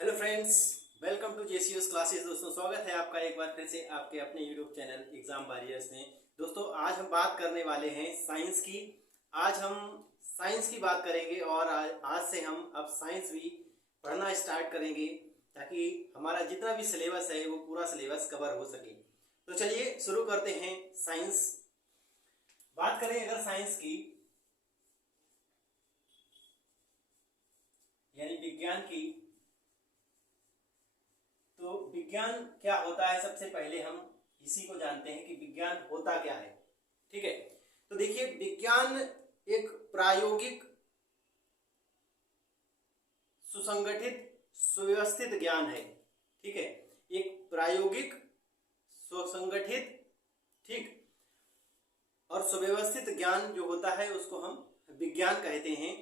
Hello friends, welcome to JCUS classes. दोस्तों, स्वागत है आपका एक बार फिर से आपके अपने यूट्यूब चैनल एग्जाम वॉरियर्स में। दोस्तों, आज हम बात करने वाले हैं साइंस की। आज हम साइंस की बात करेंगे और आज से हम अब साइंस भी पढ़ना स्टार्ट करेंगे ताकि हमारा जितना भी सिलेबस है वो पूरा सिलेबस कवर हो सके। तो चलिए शुरू करते हैं साइंस। बात करें अगर साइंस की, यानी विज्ञान की, तो विज्ञान क्या होता है सबसे पहले हम इसी को जानते हैं कि विज्ञान होता क्या है। ठीक है, तो देखिए, विज्ञान एक प्रायोगिक, सुसंगठित, सुव्यवस्थित ज्ञान है। ठीक है, एक प्रायोगिक, सुसंगठित, ठीक, और सुव्यवस्थित ज्ञान जो होता है उसको हम विज्ञान कहते हैं।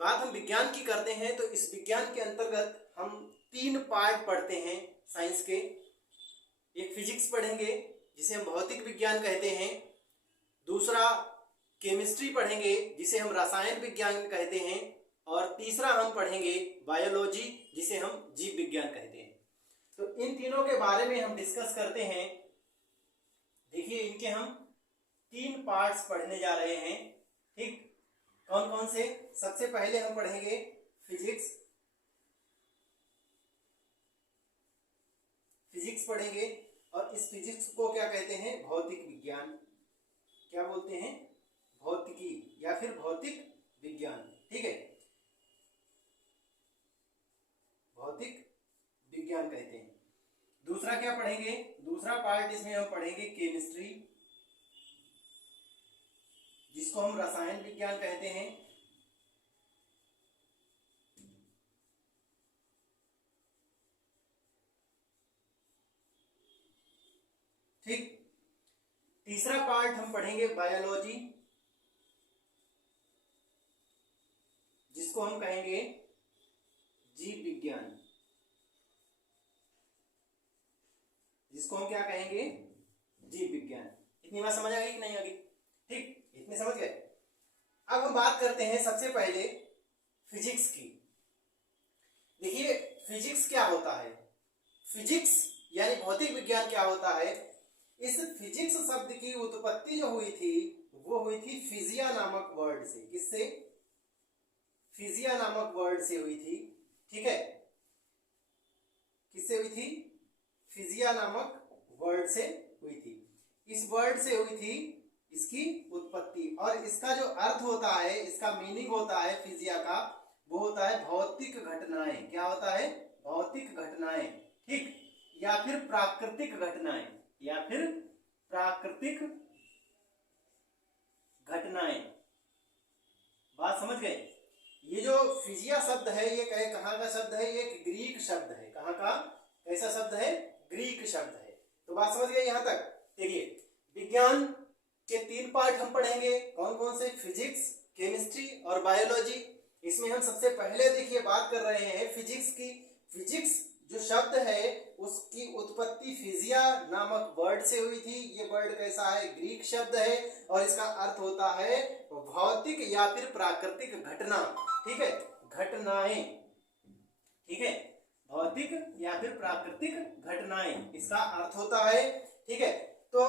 बात हम विज्ञान की करते हैं तो इस विज्ञान के अंतर्गत हम 3 पार्ट पढ़ते हैं साइंस के। एक फिजिक्स पढ़ेंगे जिसे हम भौतिक विज्ञान कहते हैं, दूसरा केमिस्ट्री पढ़ेंगे जिसे हम रसायन विज्ञान कहते हैं, और तीसरा हम पढ़ेंगे बायोलॉजी जिसे हम जीव विज्ञान कहते हैं। तो इन तीनों के बारे में हम डिस्कस करते हैं। देखिए, इनके हम 3 पार्ट्स पढ़ने जा रहे हैं। ठीक, कौन कौन से? सबसे पहले हम पढ़ेंगे फिजिक्स। फिजिक्स पढ़ेंगे और इस फिजिक्स को क्या कहते हैं? भौतिक विज्ञान। क्या बोलते हैं? भौतिकी या फिर भौतिक विज्ञान। ठीक है, भौतिक विज्ञान कहते हैं। दूसरा क्या पढ़ेंगे? दूसरा पार्ट इसमें हम पढ़ेंगे केमिस्ट्री, जिसको हम रसायन विज्ञान कहते हैं। ठीक, तीसरा पार्ट हम पढ़ेंगे बायोलॉजी, जिसको हम कहेंगे जीव विज्ञान। जिसको हम क्या कहेंगे? जीव विज्ञान। इतनी बात समझ आ गई कि नहीं आ गई? ठीक, इतने समझ गए। अब हम बात करते हैं सबसे पहले फिजिक्स की। देखिए, फिजिक्स क्या होता है? फिजिक्स यानी भौतिक विज्ञान क्या होता है? इस फिजिक्स शब्द की उत्पत्ति जो हुई थी वो हुई थी फिजिया नामक वर्ड से। किससे? फिजिया नामक वर्ड से हुई थी। ठीक है, किससे हुई थी? फिजिया नामक वर्ड से हुई थी। इस वर्ड से हुई थी इसकी उत्पत्ति, और इसका जो अर्थ होता है, इसका मीनिंग होता है फिजिया का, वो होता है भौतिक घटनाएं। क्या होता है? भौतिक घटनाएं। ठीक, या फिर प्राकृतिक घटनाएं, या फिर प्राकृतिक घटनाएं। बात समझ गए? ये जो फिजिया शब्द है ये कहाँ का शब्द है? ये एक ग्रीक शब्द है। कहाँ का? कैसा शब्द है? ग्रीक शब्द है। तो बात समझ गए यहां तक? देखिए, विज्ञान के 3 पार्ट हम पढ़ेंगे। कौन कौन से? फिजिक्स, केमिस्ट्री और बायोलॉजी। इसमें हम सबसे पहले देखिए बात कर रहे हैं फिजिक्स की। फिजिक्स जो शब्द है उसकी उत्पत्ति फिजिया नामक वर्ड से हुई थी। ये वर्ड कैसा है? ग्रीक शब्द है, और इसका अर्थ होता है भौतिक या फिर प्राकृतिक घटना। ठीक है, घटनाएं। ठीक है, भौतिक या फिर प्राकृतिक घटनाएं इसका अर्थ होता है। ठीक है, तो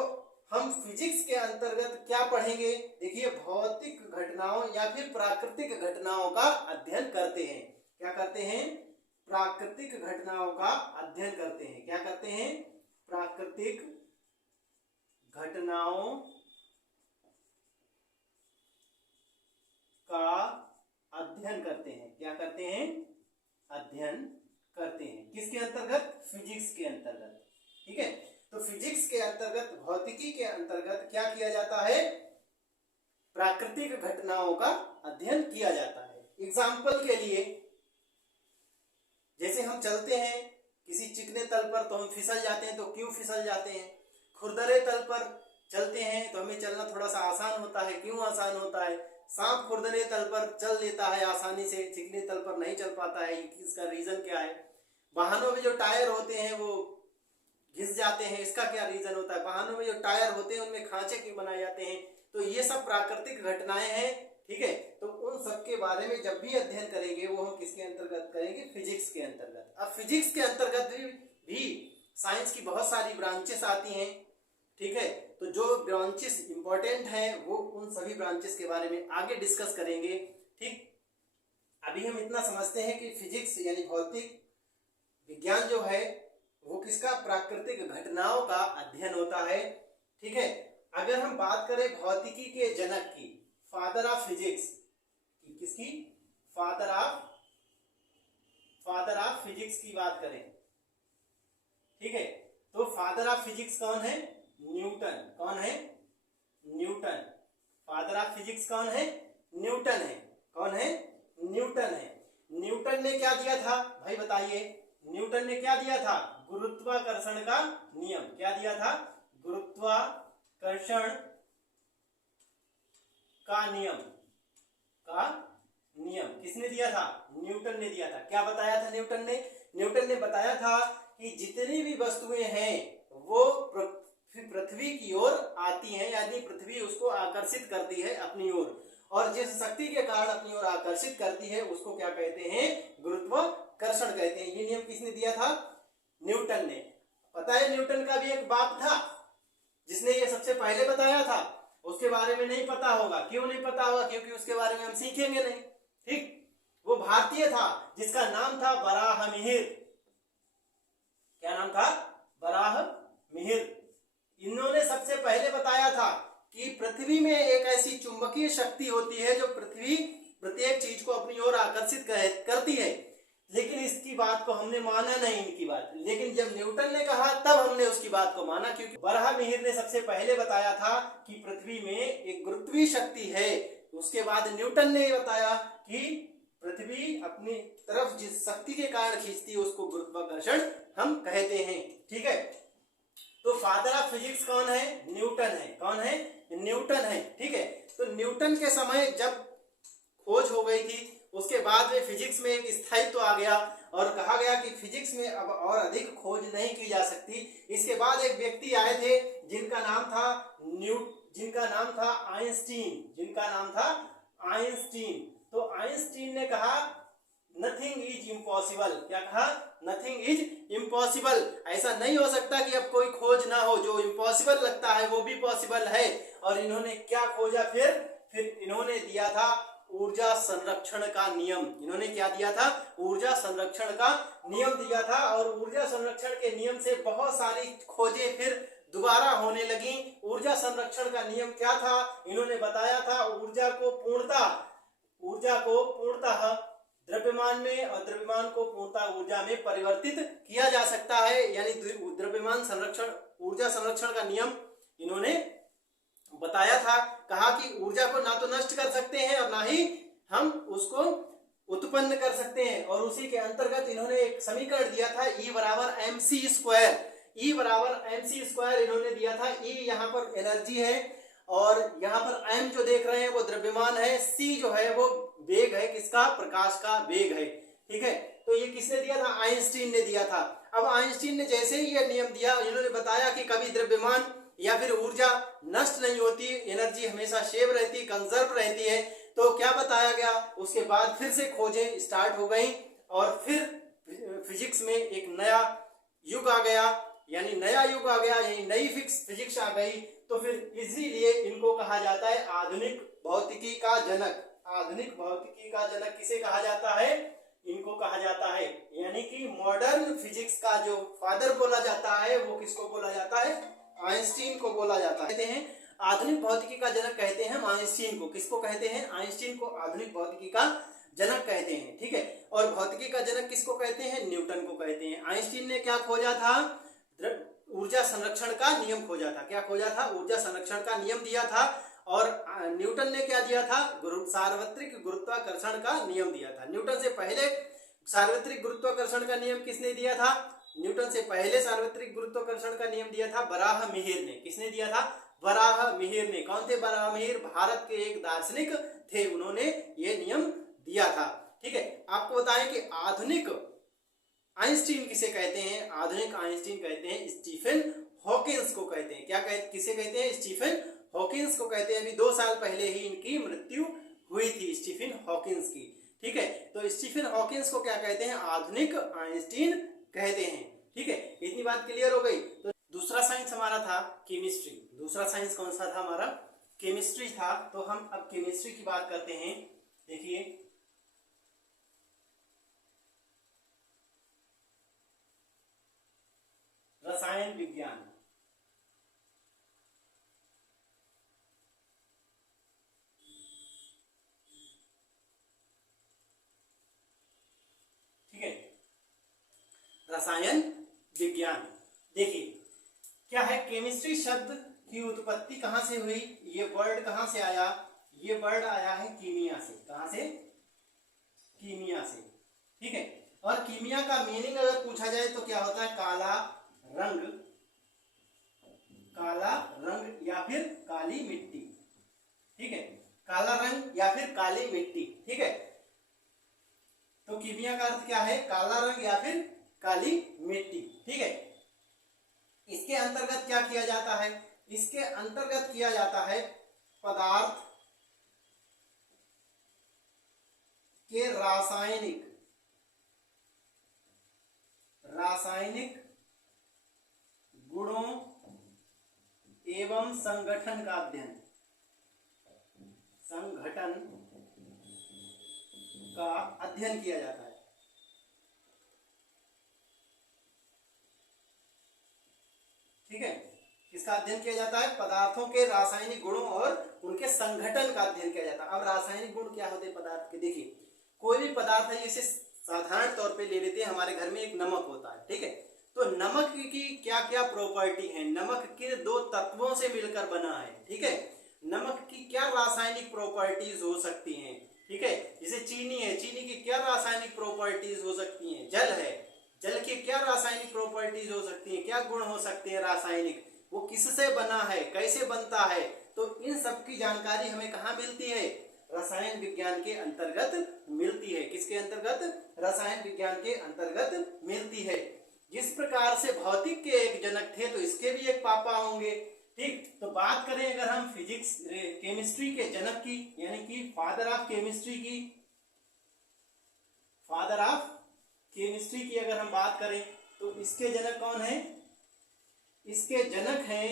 हम फिजिक्स के अंतर्गत क्या पढ़ेंगे? देखिए, भौतिक घटनाओं या फिर प्राकृतिक घटनाओं का अध्ययन करते हैं। क्या करते हैं? प्राकृतिक घटनाओं का अध्ययन करते हैं। क्या करते हैं? प्राकृतिक घटनाओं का अध्ययन करते हैं। क्या करते हैं? अध्ययन करते हैं। किसके अंतर्गत? फिजिक्स के अंतर्गत। ठीक है, तो फिजिक्स के अंतर्गत, भौतिकी के अंतर्गत क्या किया जाता है? प्राकृतिक घटनाओं का अध्ययन किया जाता है। एग्जाम्पल के लिए, जैसे हम चलते हैं किसी चिकने तल पर तो हम फिसल जाते हैं। तो क्यों फिसल जाते हैं? खुरदरे तल पर चलते हैं तो हमें चलना थोड़ा सा आसान होता है। क्यों आसान होता है? सांप खुरदरे तल पर चल लेता है आसानी से, चिकने तल पर नहीं चल पाता है। इसका रीजन क्या है? वाहनों में जो टायर होते हैं वो घिस जाते हैं। इसका क्या रीजन होता है? वाहनों में जो टायर होते हैं उनमें खांचे क्यों बनाए जाते हैं? तो ये सब प्राकृतिक घटनाएं हैं। ठीक है, तो उन उन सब के बारे में जब भी अध्ययन करेंगे वो हम किसके अंतर्गत करेंगे, फिजिक्स के अंतर्गत। अब फिजिक्स के अंतर्गत भी साइंस की बहुत सारी ब्रांचेस आती हैं, ठीक है। तो जो ब्रांचेस इंपॉर्टेंट हैं वो उन सभी ब्रांचेस के बारे में आगे डिस्कस करेंगे, ठीक। अभी हम इतना समझते हैं कि फिजिक्स यानी भौतिक विज्ञान जो है वो किसका, प्राकृतिक घटनाओं का अध्ययन होता है, ठीक है। अगर हम बात करें भौतिकी के जनक की, फादर ऑफ फिजिक्स की, किसकी, फादर ऑफ फिजिक्स की बात करें, ठीक है, तो फादर ऑफ फिजिक्स कौन है, न्यूटन। कौन है, न्यूटन। फादर ऑफ फिजिक्स कौन है, न्यूटन है। कौन है, न्यूटन है। न्यूटन ने क्या दिया था भाई बताइए, न्यूटन ने क्या दिया था, गुरुत्वाकर्षण का नियम। क्या दिया था, गुरुत्वाकर्षण का नियम। किसने दिया था, न्यूटन ने दिया था। क्या बताया था न्यूटन ने, न्यूटन ने बताया था कि जितनी भी वस्तुएं हैं वो पृथ्वी की ओर आती हैं, यानी पृथ्वी उसको आकर्षित करती है अपनी ओर, और जिस शक्ति के कारण अपनी ओर आकर्षित करती है उसको क्या कहते हैं, गुरुत्वाकर्षण कहते हैं। ये नियम किसने दिया था, न्यूटन ने। पता है न्यूटन का भी एक बाप था जिसने ये सबसे पहले बताया था, उसके बारे में नहीं पता होगा। क्यों नहीं पता होगा, क्योंकि उसके बारे में हम सीखेंगे नहीं, ठीक। वो भारतीय था जिसका नाम था वराहमिहिर। क्या नाम था, वराहमिहिर। इन्होंने सबसे पहले बताया था कि पृथ्वी में एक ऐसी चुंबकीय शक्ति होती है जो पृथ्वी प्रत्येक चीज को अपनी ओर आकर्षित करती है, लेकिन इसकी बात को हमने माना नहीं, इनकी बात। लेकिन जब न्यूटन ने कहा तब हमने उसकी बात को माना, क्योंकि वराहमिहिर ने सबसे पहले बताया था कि पृथ्वी में एक गुरुत्वीय शक्ति है। उसके बाद न्यूटन ने बताया कि पृथ्वी अपनी तरफ जिस शक्ति के कारण खींचती है उसको गुरुत्वाकर्षण हम कहते हैं, ठीक है। तो फादर ऑफ फिजिक्स कौन है, न्यूटन है। कौन है, न्यूटन है, ठीक है। तो न्यूटन के समय जब खोज हो गई थी उसके बाद में फिजिक्स में एक स्थायित्व आ गया और कहा गया कि फिजिक्स में अब और अधिक खोज नहीं की जा सकती। इसके बाद एक व्यक्ति आए थे जिनका नाम था आइंस्टीन। तो आइंस्टीन ने कहा नथिंग इज इम्पॉसिबल। क्या कहा, नथिंग इज इम्पॉसिबल। ऐसा नहीं हो सकता कि अब कोई खोज ना हो, जो इम्पॉसिबल लगता है वो भी पॉसिबल है। और इन्होंने क्या खोजा, फिर इन्होंने दिया था ऊर्जा संरक्षण का नियम। इन्होंने क्या दिया था, ऊर्जा संरक्षण का नियम दिया था। और ऊर्जा संरक्षण के नियम से बहुत सारी खोजें फिर दोबारा होने लगी। ऊर्जा संरक्षण का नियम क्या था, इन्होंने बताया था ऊर्जा को पूर्णतः द्रव्यमान में और द्रव्यमान को पूर्णतः ऊर्जा में परिवर्तित किया जा सकता है, यानी द्रव्यमान संरक्षण, ऊर्जा संरक्षण का नियम इन्होंने बताया था। कहा कि ऊर्जा को ना तो नष्ट कर सकते हैं और ना ही हम उसको उत्पन्न कर सकते हैं। और उसी के अंतर्गत इन्होंने एक समीकरण दिया था, E बराबर mc स्क्वायर इन्होंने दिया था। E यहाँ पर एनर्जी है और यहाँ पर m जो देख रहे हैं वो द्रव्यमान है, c जो है वो वेग है, किसका, प्रकाश का वेग है, ठीक है। तो ये किसने दिया था, आइंस्टीन ने दिया था। अब आइंस्टीन ने जैसे ही ये नियम दिया, इन्होंने बताया कि कभी द्रव्यमान या फिर ऊर्जा नष्ट नहीं होती, एनर्जी हमेशा सेव रहती, कंजर्व रहती है। तो क्या बताया गया, उसके बाद फिर से खोजें स्टार्ट हो गई और फिर फिजिक्स में एक नया युग आ गया, यानी नई फिजिक्स आ गई। तो फिर इसीलिए इनको कहा जाता है आधुनिक भौतिकी का जनक। आधुनिक भौतिकी का जनक किसे कहा जाता है, इनको कहा जाता है, यानी कि मॉडर्न फिजिक्स का जो फादर बोला जाता है वो किसको बोला जाता है, आइंस्टीन को बोला जाता है। कहते हैं आधुनिक भौतिकी का जनक कहते हैं हम आइंस्टीन को। किसको कहते हैं, आइंस्टीन को आधुनिक भौतिकी का जनक कहते हैं, ठीक है। और भौतिकी का जनक किसको कहते हैं, न्यूटन को कहते हैं। आइंस्टीन ने क्या खोजा था, ऊर्जा संरक्षण का नियम खोजा था। क्या खोजा था, ऊर्जा संरक्षण का नियम दिया था। और न्यूटन ने क्या दिया था, सार्वत्रिक गुरुत्वाकर्षण का नियम दिया था। न्यूटन से पहले सार्वत्रिक गुरुत्वाकर्षण का नियम किसने दिया था, न्यूटन से पहले सार्वत्रिक गुरुत्वाकर्षण का नियम दिया था वराहमिहिर ने। किसने दिया था, वराहमिहिर ने। कौन थे वराहमिहिर, भारत के एक दार्शनिक थे, उन्होंने ये नियम दिया था, ठीक है। आपको बताएं कि आधुनिक आइंस्टीन किसे कहते हैं, आधुनिक आइंस्टीन कहते हैं स्टीफन हॉकिंस को कहते हैं। किसे कहते हैं, स्टीफन हॉकिंस को कहते हैं। अभी 2 साल पहले ही इनकी मृत्यु हुई थी स्टीफन हॉकिंस की। ठीक है, तो स्टीफन हॉकिंस को क्या कहते हैं, आधुनिक आइंस्टीन कहते हैं। ठीक है, इतनी बात क्लियर हो गई। तो दूसरा साइंस हमारा था केमिस्ट्री। दूसरा साइंस कौन सा था हमारा, केमिस्ट्री था। तो हम अब केमिस्ट्री की बात करते हैं। देखिए रसायन विज्ञान, ठीक है, रसायन विज्ञान। देखिए क्या है, केमिस्ट्री शब्द की उत्पत्ति कहां से हुई, ये वर्ड कहां से आया, ये वर्ड आया है कीमिया से। कहां से, कीमिया से। ठीक है, और कीमिया का मीनिंग अगर पूछा जाए तो क्या होता है, काला रंग, काला रंग या फिर काली मिट्टी। ठीक है, काला रंग या फिर काली मिट्टी। ठीक है, तो कीमिया का अर्थ क्या है, काला रंग या फिर काली मिट्टी। ठीक है, इसके अंतर्गत क्या किया जाता है, इसके अंतर्गत किया जाता है पदार्थ के रासायनिक गुणों एवं संगठन का अध्ययन, संगठन का अध्ययन किया जाता है। ठीक है, किसका अध्ययन किया जाता है, पदार्थों के रासायनिक गुणों और उनके संगठन का अध्ययन किया जाता है। अब रासायनिक गुण क्या होते हैं पदार्थ के, देखिए कोई भी पदार्थ है, जैसे साधारण तौर पे ले लेते हैं, हमारे घर में एक नमक होता है। ठीक है, तो नमक की क्या क्या प्रॉपर्टी है, नमक के दो तत्वों से मिलकर बना है। ठीक है, नमक की क्या रासायनिक प्रॉपर्टीज हो सकती हैं। ठीक है, जैसे चीनी है, चीनी की क्या रासायनिक प्रॉपर्टीज हो सकती हैं, जल है, जल की क्या रासायनिक प्रॉपर्टीज हो सकती हैं, क्या गुण हो सकते हैं रासायनिक, वो किससे बना है, कैसे बनता है। तो इन सब की जानकारी हमें कहाँ मिलती है, रसायन विज्ञान के अंतर्गत मिलती है। किसके अंतर्गत, रसायन विज्ञान के अंतर्गत मिलती है। जिस प्रकार से भौतिक के एक जनक थे तो इसके भी एक पापा होंगे। ठीक, तो बात करें अगर हम फिजिक्स केमिस्ट्री के जनक की, यानी कि फादर ऑफ केमिस्ट्री की, फादर ऑफ केमिस्ट्री की अगर हम बात करें तो इसके जनक कौन है, इसके जनक हैं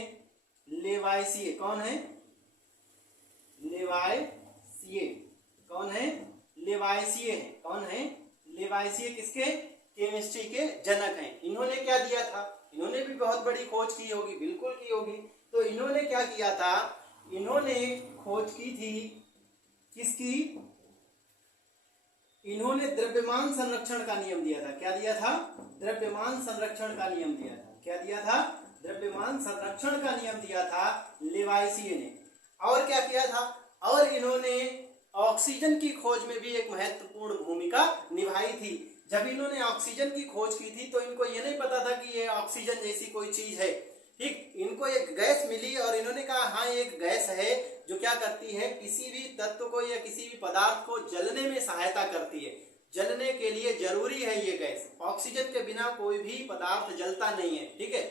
लेवाइसिए। कौन है, लेवाइसिए। कौन है, लेवाइसिए है। कौन है, लेवाइसिए किसके, केमिस्ट्री के जनक हैं। इन्होंने क्या दिया था, इन्होंने भी बहुत बड़ी खोज की होगी, बिल्कुल की होगी। तो इन्होंने क्या किया था, इन्होंने खोज की थी किसकी, इन्होंने द्रव्यमान संरक्षण का नियम दिया था। क्या दिया था, द्रव्यमान संरक्षण का नियम दिया था। क्या दिया था, द्रव्यमान संरक्षण का नियम दिया था लेवाइसिए ने। और क्या किया था, और इन्होंने ऑक्सीजन की खोज में भी एक महत्वपूर्ण भूमिका निभाई थी। जब इन्होंने ऑक्सीजन की खोज की थी तो इनको ये नहीं पता था कि ये ऑक्सीजन जैसी कोई चीज है। ठीक, इनको एक गैस मिली और इन्होंने कहा हाँ ये एक गैस है जो क्या करती है, किसी भी तत्व को या किसी भी पदार्थ को जलने में सहायता करती है। जलने के लिए जरूरी है ये गैस, ऑक्सीजन के बिना कोई भी पदार्थ जलता नहीं है। ठीक है,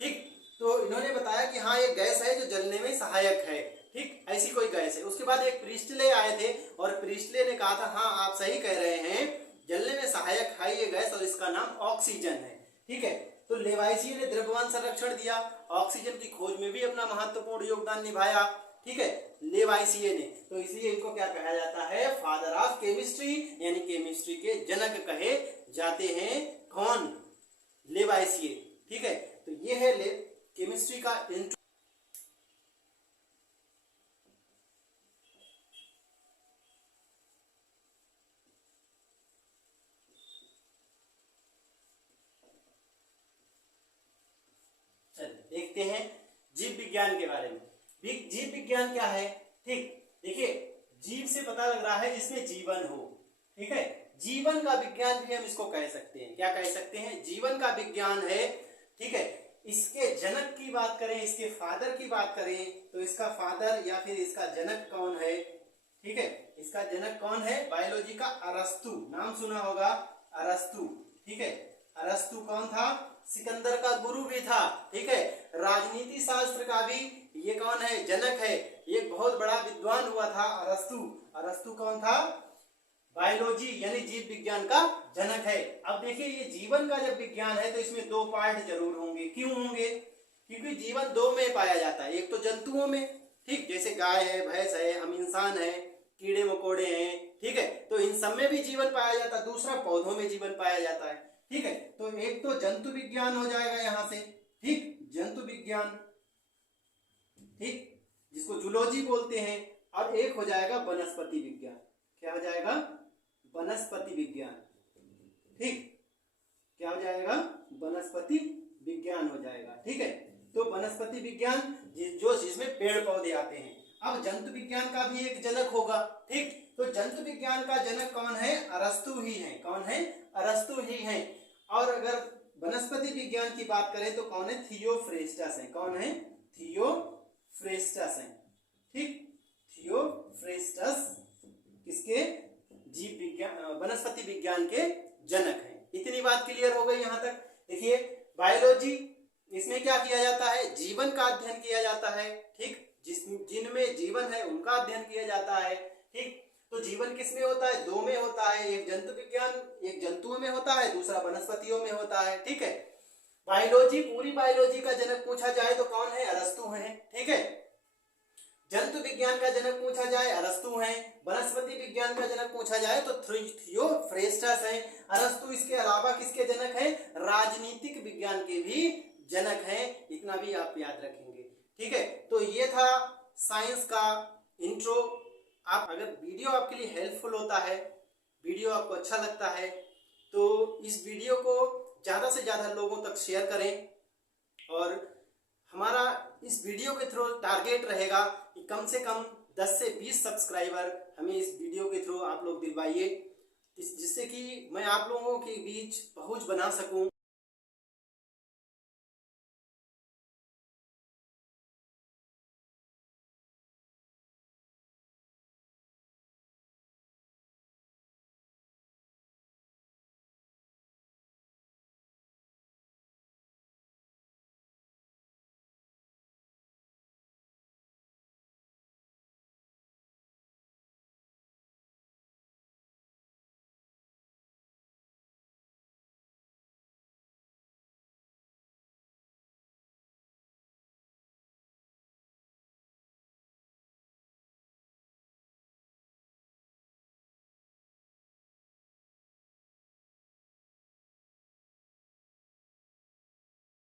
ठीक, तो इन्होंने बताया कि हाँ ये गैस है जो जलने में सहायक है। ठीक, ऐसी कोई गैस है। उसके बाद एक प्रिस्टले आए थे और प्रिस्टले ने कहा था हाँ आप सही कह रहे हैं, जलने में सहायक है ये गैस और इसका नाम ऑक्सीजन है। ठीक है, तो लेवाइसिए ने द्रव्यमान संरक्षण दिया, ऑक्सीजन की खोज में भी अपना महत्वपूर्ण योगदान निभाया। ठीक है, लेवाइसिए ने, तो इसलिए इनको क्या कहा जाता है, फादर ऑफ केमिस्ट्री, यानी केमिस्ट्री के जनक कहे जाते हैं। कौन, लेवाइसिए। ठीक है, तो ये है केमिस्ट्री का इंट्रो। देखते हैं जीव विज्ञान के बारे में। जीव विज्ञान क्या है, ठीक, देखिए जीव से पता लग रहा है जिसमें जीवन हो। ठीक है, जीवन का विज्ञान भी हम इसको कह सकते हैं। क्या कह सकते हैं, जीवन का विज्ञान है। ठीक है, इसके जनक की बात करें, इसके फादर की बात करें तो इसका फादर या फिर इसका जनक कौन है। ठीक है, इसका जनक कौन है, बायोलॉजी का अरस्तु, नाम सुना होगा अरस्तु। ठीक है, अरस्तु कौन था, सिकंदर का गुरु भी था। ठीक है, राजनीति शास्त्र का भी ये कौन है, जनक है, एक बहुत बड़ा विद्वान हुआ था अरस्तु। अरस्तु कौन था? बायोलॉजी यानी जीव विज्ञान का जनक है। अब देखिए ये जीवन का जब विज्ञान है तो इसमें दो पार्ट जरूर होंगे। क्यों होंगे? क्योंकि जीवन दो में पाया जाता है, एक तो जंतुओं में, ठीक, जैसे गाय है, भैंस है, हम इंसान है, कीड़े मकोड़े हैं, ठीक है, तो इन सब में भी जीवन पाया जाता है। दूसरा पौधों में जीवन पाया जाता है, ठीक है। तो एक तो जंतु विज्ञान हो जाएगा यहाँ से, ठीक, जंतु विज्ञान, ठीक, जिसको जूलॉजी बोलते हैं। और एक हो जाएगा वनस्पति विज्ञान। क्या हो जाएगा? वनस्पति विज्ञान, ठीक, क्या हो जाएगा? वनस्पति विज्ञान हो जाएगा, ठीक है। तो वनस्पति विज्ञान जो जिसमें पेड़ पौधे आते हैं। अब जंतु विज्ञान का भी एक जनक होगा, ठीक, तो जंतु विज्ञान का जनक कौन है? अरस्तु ही है। कौन है? अरस्तु ही है। और अगर वनस्पति विज्ञान की बात करें तो कौन है? थियोफ्रेस्टस है। कौन है? थियोफ्रेस्टस है, ठीक, थियोफ्रेस्टस किसके? जीव विज्ञान वनस्पति विज्ञान के जनक हैं। इतनी बात क्लियर हो गई यहाँ तक। देखिए बायोलॉजी, इसमें क्या किया जाता है? जीवन का अध्ययन किया जाता है, ठीक, जिनमें जीवन है उनका अध्ययन किया जाता है, ठीक। तो जीवन किसमें होता है? दो में होता है, एक जंतु विज्ञान, एक जंतुओं में होता है, दूसरा वनस्पतियों में होता है, ठीक है। बायोलॉजी, पूरी बायोलॉजी का जनक पूछा जाए तो कौन है? अरस्तु है, ठीक है। जंतु विज्ञान का जनक पूछा जाए अरस्तु हैं। वनस्पति विज्ञान का जनक पूछा जाए तो थियोफ्रेस्टस हैं। अरस्तु इसके अलावा किसके जनक हैं? राजनीतिक विज्ञान के भी जनक हैं। इतना भी आप याद रखेंगे, ठीक है। तो ये था साइंस का इंट्रो। आप अगर वीडियो आपके लिए हेल्पफुल होता है, वीडियो आपको अच्छा लगता है, तो इस वीडियो को ज़्यादा से ज़्यादा लोगों तक शेयर करें। और हमारा इस वीडियो के थ्रू टारगेट रहेगा कि कम से कम 10 से 20 सब्सक्राइबर हमें इस वीडियो के थ्रू आप लोग दिलवाइए, जिससे कि मैं आप लोगों के बीच पहुंच बना सकूं